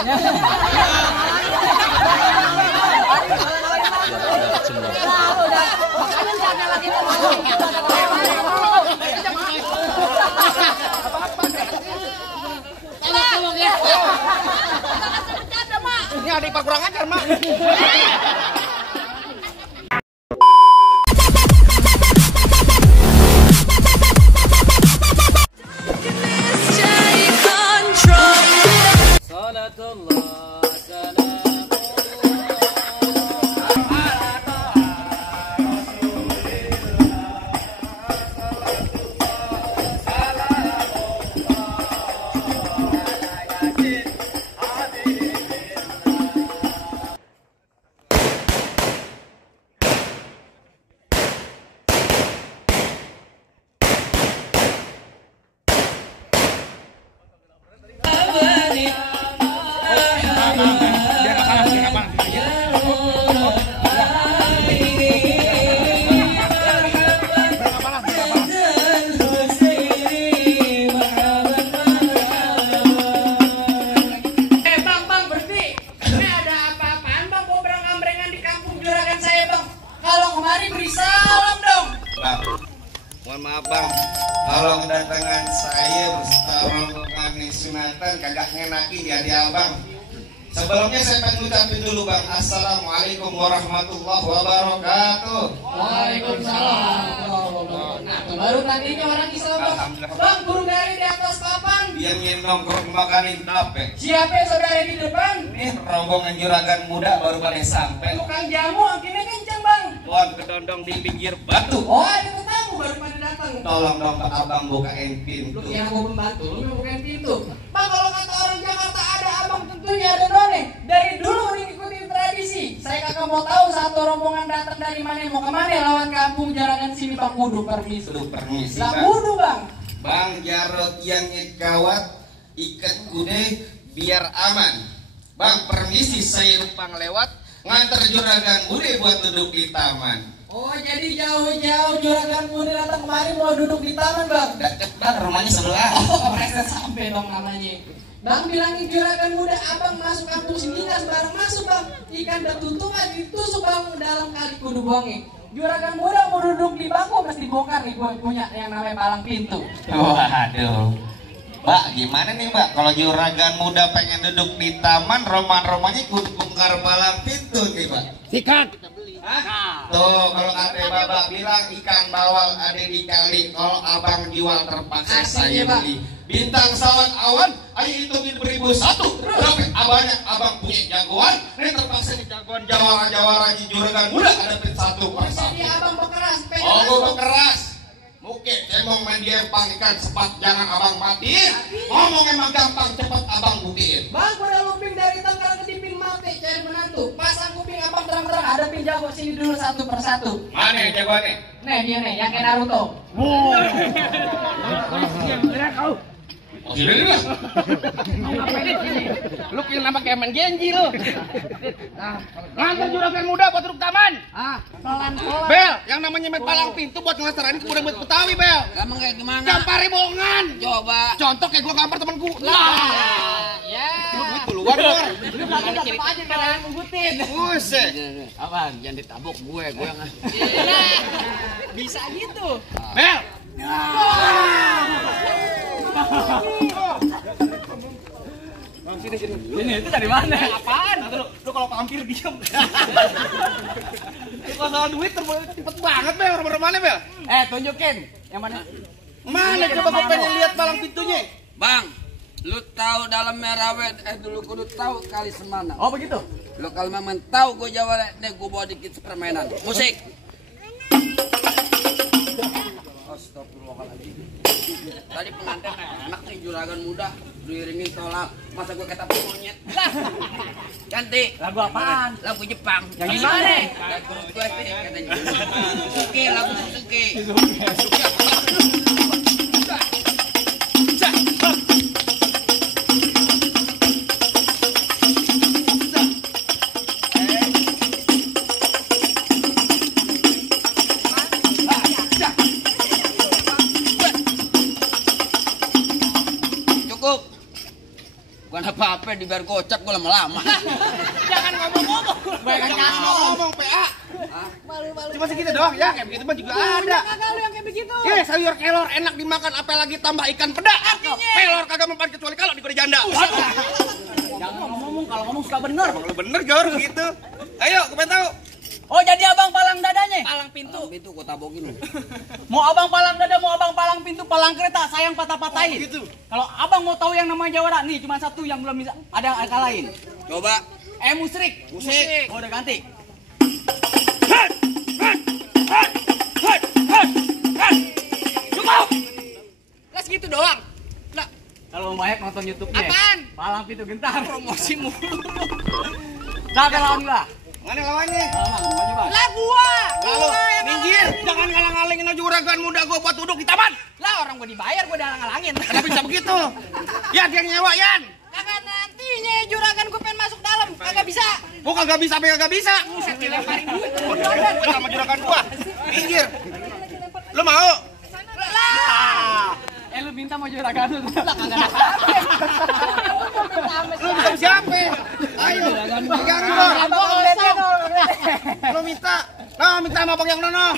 Ini ada Ipa kurang ajar, Mak. Mohon maaf bang, kalau kedatangan saya beserta rombongan sunatan kagak ngenaki di hati abang. Sebelumnya saya pengen ucapin dulu bang, assalamualaikum warahmatullahi wabarakatuh. Waalaikumsalam. Baru tadinya orang Islam bang, guru dari di atas papan. Dia nongkrong makanin tape. Siapa saudara di depan? Nih rombongan juragan muda baru pada sampai. Tukang jamu akhirnya kenceng bang. Tuan kedondong di pinggir batu. Oh ada tamu baru pada datang. Tolong dong Pak Abang bukain pintu. Yang mau membantu, lu mau bukain pintu. Bang kalau kata orang Jakarta ada abang tentunya ada none. Dari dulu mengikuti tradisi. Saya kagak mau tahu satu rombongan datang dari mana mau kemana lewat kampung Jaragan sini Bang Kudu permisi. Permisi Lah bang. Kudu bang. Bang Jarot yang ikawat ikat kude biar aman. Bang permisi saya numpang lewat ngantar juragan muda buat duduk di taman. Oh jadi jauh-jauh juragan muda datang kemari mau duduk di taman bang. Deket bang rumahnya sebelah. Oh preset sampai dong namanya. Bang bilangin juragan muda abang masuk kampung sini kan bareng masuk bang. Ikan bertuntungan ditusuk bang dalam kali kudu bonge. Juragan muda mau duduk di bangku mesti bongkar nih gue punya yang namanya palang pintu. Waduh. Mbak gimana nih mbak kalau juragan muda pengen duduk di taman roman-romannya kudu bongkar palang pintu nih mbak. Sikat. Tuh kalau ade babak bilang ikan bawal ada di kali, kalau abang jual terpaksa saya beli. Bintang sawan awan ayo hitungin beribu satu. Berapa abangnya abang punya jagoan, ini terpaksa di jagoan jawara-jawara di juragan muda ada satu per satu. Jadi abang bekeras. Oh gue bekeras. Mungkin cemong main dia panggikan sepat jangan abang matiin. Ngomong emang gampang cepat abang buktiin. Bang udah luping dari tanggal ke diping mati cari menantu. Pasang kuping abang terang-terang hadapin jago sini dulu satu per satu. Mana jagoannya? Nih dia nih yang kayak Naruto. Oh sini lah. Lu kirim nama kayak main Genji lu. Ngantar juragan muda buat duduk taman. Pelan-pelan. Bel, yang namanya main palang pintu buat ngelasarin kemudian buat Betawi, Bel. Emang kayak gimana? Gampar bongan. Coba. Contoh kayak gua gampar temanku. Ya. Lu duit keluar, Bor. Lu lagi dapat aja kalau yang ngikutin. Buset. Apaan? Jangan ditabuk gue yang. Bisa gitu. Bel. Sini itu dari mana? Apaan? Lu kalau pampir diam. Lu kalau soal duit cepet banget Bel, rumah-rumahnya Bel. Tunjukin yang mana? Mana coba gue pengen lihat palang pintunya. Bang, lu tahu dalamnya rawet dulu kudu tahu kali semana. Oh begitu. Lu kalau memang tahu gue jawab nih gue bawa dikit permainan. Musik. Astagfirullahaladzim. Tadi pengantin enak nih juragan muda diiringin tolak. Masa gue kata monyet. Lah. Ganti. Lagu apaan? Lagu Jepang. Yang gimana? Lagu gue sih katanya. Suzuki, lagu Suzuki. Bukan apa-apa dibayar gocap gue lama-lama. Jangan ngomong-ngomong. Jangan ngomong PA. Malu-malu. Cuma segitu doang ya, kayak begitu mah juga ada. Kakak lu yang kayak begitu. Sayur kelor enak dimakan, apalagi tambah ikan peda. Pelor kagak mempan kecuali kalau digoda janda. Jangan ngomong, kalau ngomong suka bener. Emang lu bener Jor gitu. Ayo, gue pengen tahu. Oh, jadi abang palang dadanya? Palang pintu. Itu gue tabokin lu. Mau abang palang dada, mau abang palang pintu, palang kereta, sayang patah-patahin. Oh, gitu. Kalau abang mau tahu yang namanya Jawara, nih cuma satu yang belum bisa, ada yang kalahin. Coba. Musrik. Musik. Oh, udah ganti. Cukup. Lah segitu doang. Lah, Kalau mau banyak nonton YouTube-nya. Apaan? Palang pintu gentar. promosi mulu. Siapa lawan gua? Mana lawannya? Maju, Bang. Lah gua. Lalu, Gua yang minggir. Jangan ngalang-ngalangin juragan muda gue buat duduk di taman. Lah orang gua dibayar gua dalang-alangin. Kenapa bisa begitu? Ya, dia yang nyewa, Yan. Kakak nantinya juragan gua pengen masuk dalam. Kagak bisa. Gua kagak bisa, apa kagak bisa. Buset dilemparin duit. Gue sama juragan gua. Minggir. Lu mau? Lah. Lu minta mau juragan lu. Lah kagak ada apa. Lu minta siapa? Ayo, pegang Jor. Abang ngeliatin. Lu minta. Nah, minta sama Bang yang nono.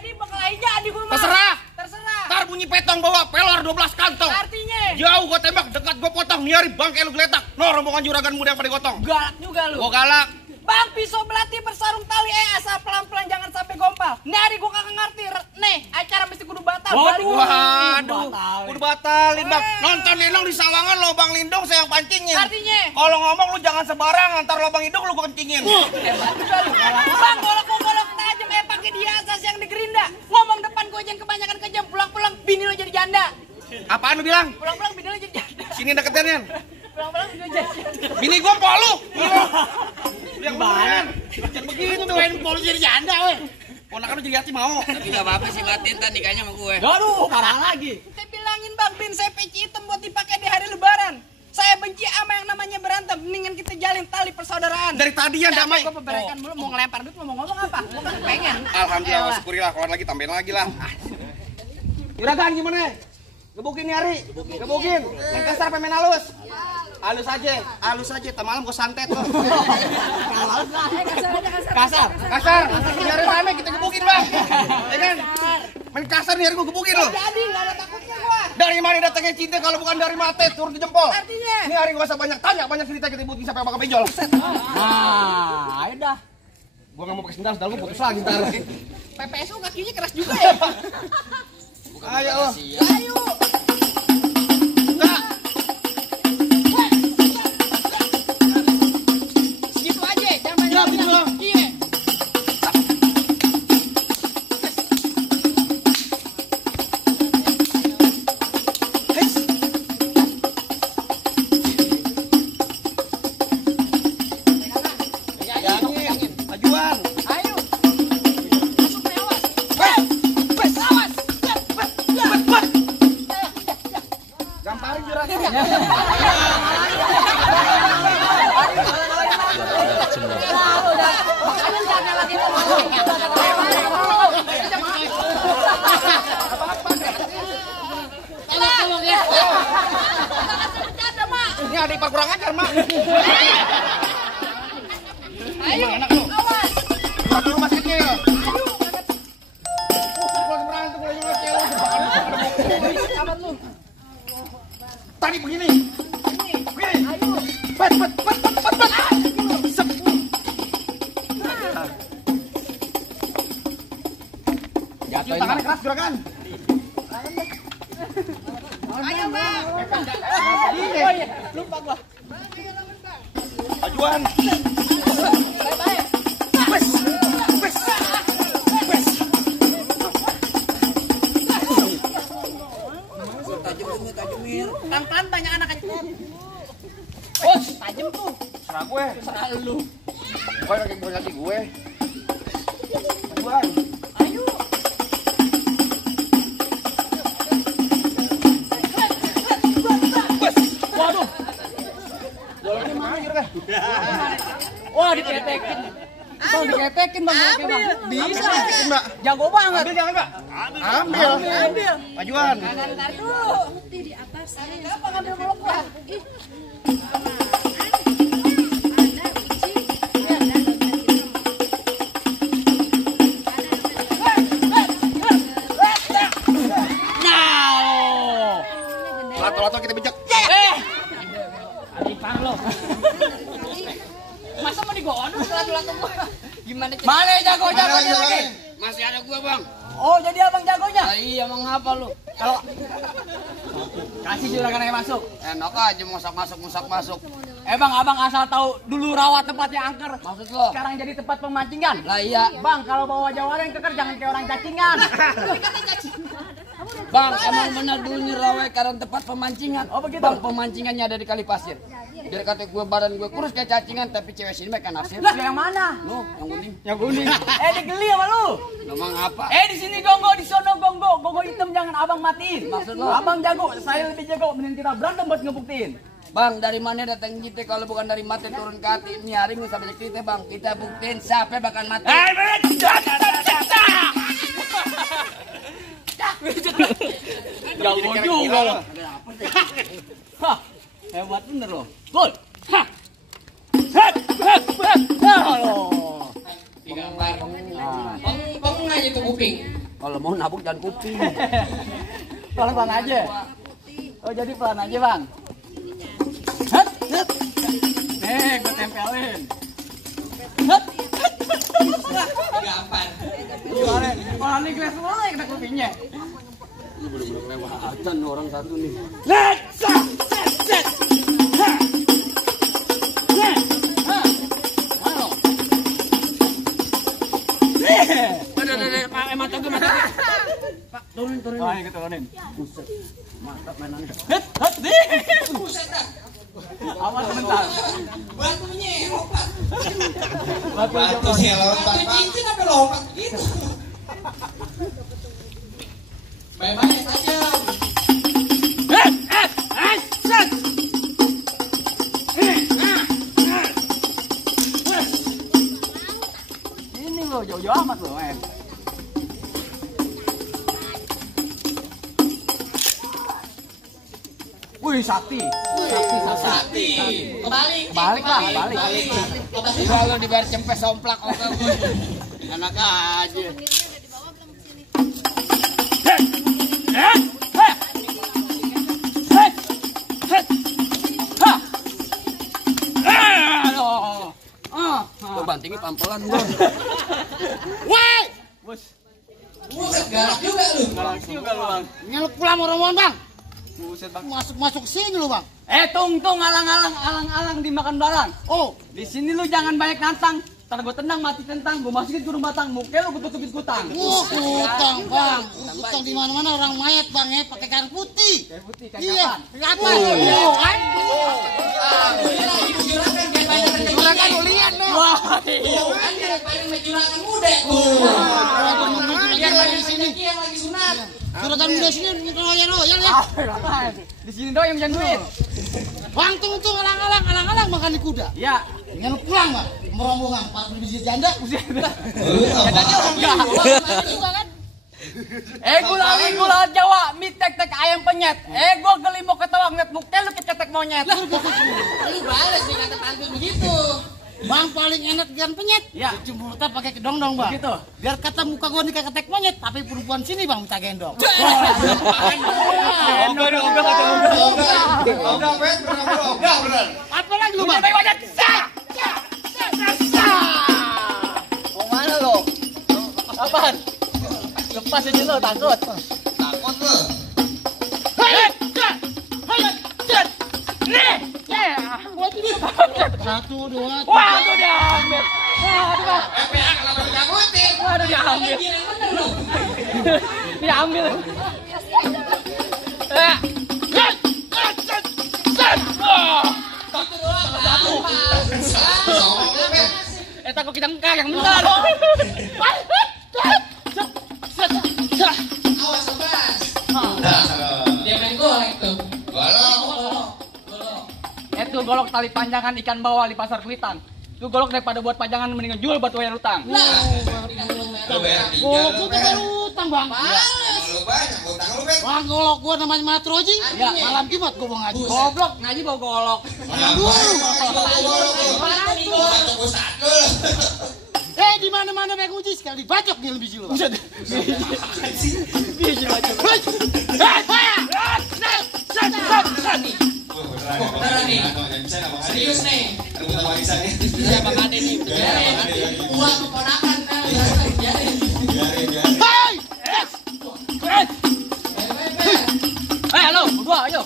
Ini bakal aja jadi gua mah. Terserah. Terserah. Ntar bunyi petong bawa pelor 12 kantong. Artinya Jauh gua tembak, dekat gua potong, nyari bangke lu geletak. No, rombongan juragan muda yang pada gotong. galak juga lu. Gua galak. Bang pisau belati bersarung tali asal pelan-pelan jangan sampai gompal. Nyari gua kagak ngerti. Nih, acara mesti kudu batal. Waduh. Waduh, Batalin. udah batalin Bang. Nonton Nenong di Sawangan lobang lindung saya yang pancingin. Artinya Kalau ngomong lu jangan sembarang, antar lobang hidung lu gua kencingin. hebat juga lu. Bang golok tajam pakai dia asas yang di gerinda. Ngomong depan gua jangan kebanyakan kejam. Pulang-pulang bini lu jadi janda. Apaan lu bilang? Pulang-pulang bini lu jadi janda. Sini deketin Yan. Pulang-pulang bini lu jadi janda. Bini gua empok lu. Lu yang beneran. Jangan begitu, main polo jadi janda, weh. Ponakan lu jadi hati mau. Tapi gak apa-apa sih matiin tadi kayaknya sama gue. Aduh, parah lagi. Saya bilangin bang, bin saya peci hitam buat dipakai di hari lebaran. Saya benci sama yang namanya berantem. Mendingan kita jalin tali persaudaraan. Dari tadi ya damai. Gue beberekan mulu, mau ngelempar duit, mau ngomong apa? Gue kan pengen. Alhamdulillah, syukurilah. Keluar lagi, tambahin lagi lah. Juragan gimana? Gebukin nih Ari. Gebukin. Yang kasar pemain halus. Halus aja. Tak malam gue santet loh. Kasar. Kasar. Nyari rame kita gebukin bang. Ya kan? Main kasar nih Ari gue gebukin loh. Jadi nggak ada takutnya gua. Dari mana datangnya cinta kalau bukan dari mata turun ke jempol. Artinya Ini Ari gue usah banyak tanya, banyak cerita kita gebukin sampai bakal benjol. Nah, ayo dah. Gue nggak mau pakai sendal gue putus lagi ntar. PPSU kakinya keras juga ya. Ayo lo. Ayo. Enggak. Segitu aja, jangan banyak. Gitu loh. Iya. Majuan. Ayo. Masuk nih, awas. Awas. Gamparin juragan. Ini ada ipar kurang ajar mak. Ayo. Anak lu. Awas. Anak lu masih kecil. Gua berantem lagi sama cewek. Amat lu. Tadi begini. Begini. Ayo. Bet. Sep. Jatuhin, Tangannya Bang. keras juragan. Ayo, Bang. Oh iya, Lupa gua. Majuan. Bye-bye. Tajumin. Pelan-pelan banyak anak kecil. Oh, tajam tuh. Serah gue. Serah lu. Gue kaki gue. Majuan. Ayo. Waduh. Mana juragan? Wah, dipetekin. Bang diketekin bang. Bisa. Mbak. Jago banget. Ambil jangan, Mbak. Ambil. Majuan. Ntar dulu. Bukti di atas. Kenapa ngambil golok gua? Ih. Lato-lato kita bejek. Ipar lo. Masa mau digodok lato-lato gua? Gimana? Mana jago-jagonya lagi? Masih ada gua, Bang. Oh, jadi abang jagonya? Nah, iya, emang apa lu? Kalau kasih juragan yang masuk. Enak aja masuk. Bang, abang asal tahu dulu rawat tempat yang angker. Maksud lo? Sekarang jadi tempat pemancingan. Lah iya. Bang, kalau bawa jawara yang keker jangan kayak orang cacingan. Bang, emang benar dulu nih rawe karena tempat pemancingan. Oh, begitu? Bang, pemancingannya ada di kali pasir. Biar kata gue badan gue kurus kayak cacingan, tapi cewek sini mereka nasir. Lah, yang mana? Nuh, yang kuning. Yang kuning. Digeli sama lu. Emang apa? Di sini gonggo, di sono gonggo. Gonggo hitam jangan abang matiin. Maksud lo? Abang jago, saya lebih jago. Mending kita berantem buat ngebuktiin. Bang, dari mana datang kita kalau bukan dari mati turun ke hati? Nyaring nggak sampai kita, Bang. Kita buktiin siapa bakal mati. Jago juga lo. Hah, hebat bener lo. Gol. Hah. Peng aja itu kuping. Kalau mau nabuk jangan kuping. Pelan-pelan aja. Oh, jadi pelan aja, Bang. Hat, hat. Nih, gue tempelin. Hat. Gampang. Gimana? Orang ini kelas semua yang kena kupingnya. Lu bener-bener kelewatan orang satu nih. Let's set. Ha. Ha. Ha. Halo. Mata gue. Pak, turunin. Oh, ini turunin. Buset. Mantap mainannya. Hat, hat. Buset dah. Awas sebentar. Batunya lompat. Batu sih lompat. Cincin apa lompat gitu. Banyak aja. Set. Ini lo jauh-jauh amat lo, em. Wih, sakti. Sakti. Balik lah, balik. Kalau dibayar cempes somplak oke. Enak aja. Lo bantingnya pampelan lo. Woi! Bos, Buset, galak juga lu. galak juga lu, Bang. Nyeluk pulang rombongan, Bang. Buset, Bang. Masuk sini lu, Bang. Tung, alang-alang dimakan belalang. Oh, di sini lu jangan banyak nantang. Ntar gue tenang, mati tentang, gue masukin kurung batang, muka lu gue tutupin kutang. Utang bang, utang di mana-mana orang mayat bang ya, pakai kain putih. Kayak putih, kayak Iya, kapan? kapan? Juragan lu lihat lo. Wah, Kan daripada juragan muda. Yang lagi di sini, Yang lagi sunat. juragan muda sini royal ya. di sini doang yang punya duit. Bang tunggu alang-alang makan di kuda. Ya, Jangan lupa bang, merombongan 4 biji janda. Juga kan? gula Jawa, mie tek ayam penyet. Gue geli mau ketawa ngeliat muka lu kecetek monyet. Lu balas nih kata pantun begitu. Bang paling enak ikan penyet. Ya. Jumurta pakai kedong-dong bang. Begitu. Biar kata muka gua nih kayak ketek monyet, tapi perempuan sini bang minta gendong. Ogah, Bet, bener. Apa lagi lu bang? Mau mana lo? Apaan? Lepas aja lo, takut. Takut lu. Satu, dua, tiga. Waduh, diambil. PPA kenapa ditakutin? Waduh, diambil. Diambil. Takut kita engkar yang benar. Awas lepas. Nah, Dia main golek tuh. golok. Itu golok tali panjangan ikan bawal di pasar Kuitang. Itu golok daripada buat pajangan mendingan jual buat bayar utang. Lu bayar Golok tinggal. gua tuh baru utang bang. Lu banyak utang lu bet. Bang golok gua namanya Matroji. Ya. Malam Jumat gua mau ngaji. Goblok ngaji bawa golok. Di mana-mana baik uji sekali bacok dia lebih jilu. Serius nih. Rebutan warisan ya. Iya Bang Ade nih. Uang keponakan kan. Biarin. Halo, berdua ayo.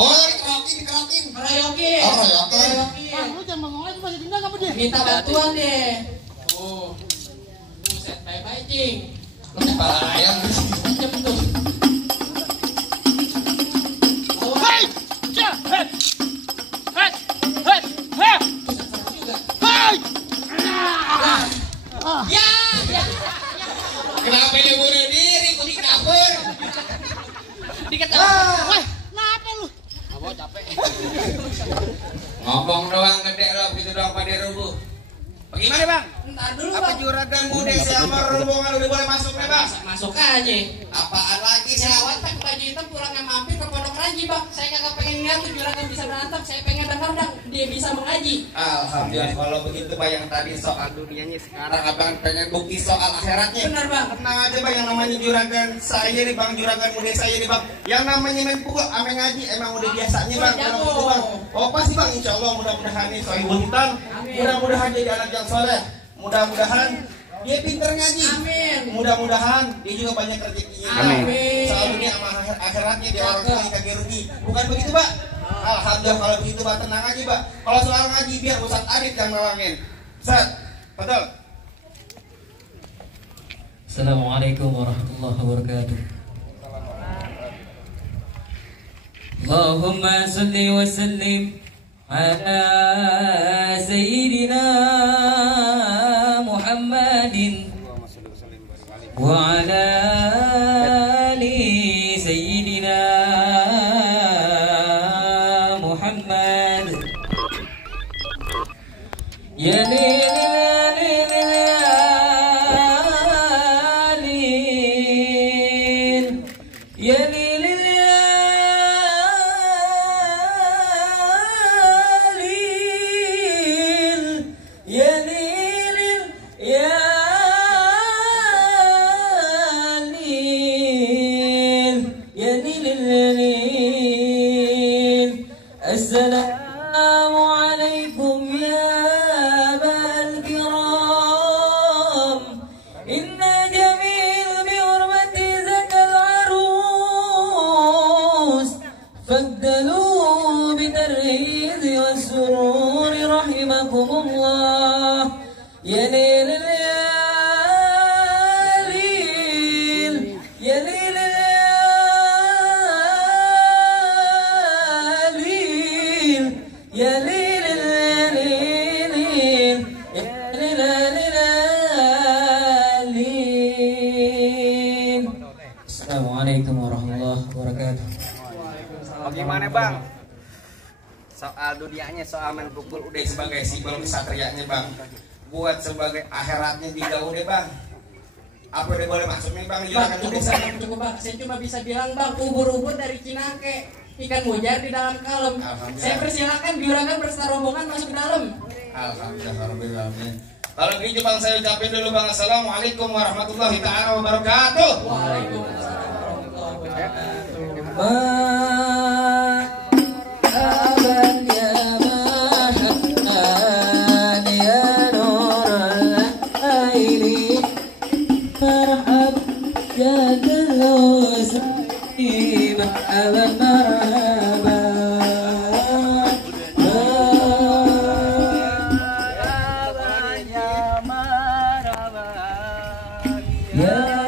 Oh, dikerokin. Rayokin. Oh, rayokin. Bang lu jangan ngomong aja masih tinggal apa dia? Minta bantuan deh. Oh. Buset, bye-bye cing. Kepala ayam. Macem tuh. Kenapa dia bunuh diri? Kok di dapur? Wah, kenapa lu? Abang capek. Ngomong doang gede lo, begitu doang pada rubuh. Bagaimana bang? Ntar dulu Apa Bang. juragan muda sama rombongan udah boleh masuk nih bang? Masuk aja. Apaan lagi sih? Nyawat pakai baju hitam pulangnya mampir ke pondok Raji Bang. Saya kagak pengen lihat tuh juragan bisa berantem. Saya pengen denger dong dia bisa mengaji. Alhamdulillah kalau begitu bang, yang tadi soal dunianya sekarang abang pengen bukti soal akhiratnya. Benar Bang. Tenang aja bang, yang namanya juragan saya nih bang, juragan muda saya nih bang, yang namanya main pukul ame ngaji emang udah biasanya bang. Kalau begitu bang, oh pasti bang, insya Allah mudah-mudahan nih sohibul hitam, mudah-mudahan jadi anak yang soleh, mudah-mudahan dia pinter ngaji. Amin. Mudah-mudahan dia juga banyak rezekinya. Amin. Soal dunia sama akhiratnya dia orang tua yang kagak rugi. Bukan begitu pak? Alhamdulillah kalau begitu pak, tenang aja pak. Kalau soal ngaji biar Ustaz Adit yang nolongin. Ustaz, betul. Assalamualaikum warahmatullahi wabarakatuh. Allahumma salli wa sallim ala sayyidina Muhammadin wa ala ali sayyidina Muhammad. Ya Assalamualaikum ya abal kiram. Inna jamil bi hurmati zakal arus. Faddalu bi tarhiz wa surur rahimakumullah. Ya lil ya lil Assalamualaikum warahmatullahi wabarakatuh. Bagaimana bang? Soal dunianya, soal main pukul udah sebagai simbol kesatrianya bang. Buat sebagai akhiratnya juga udah bang. Apa udah boleh masuk nih bang? Bang, cukup Bang. Saya cuma bisa bilang Bang, ubur-ubur dari Cinangke, ikan mujar di dalam kalem. Saya persilakan juragan beserta rombongan masuk ke dalam. Alhamdulillah. Kalau begitu bang, saya ucapin dulu bang, assalamualaikum warahmatullahi taala wabarakatuh. Waalaikumsalam warahmatullahi wabarakatuh. Marhaban ya Muhammad ya nurul aini. Marhab jadal usri marhaban marhaban. Ya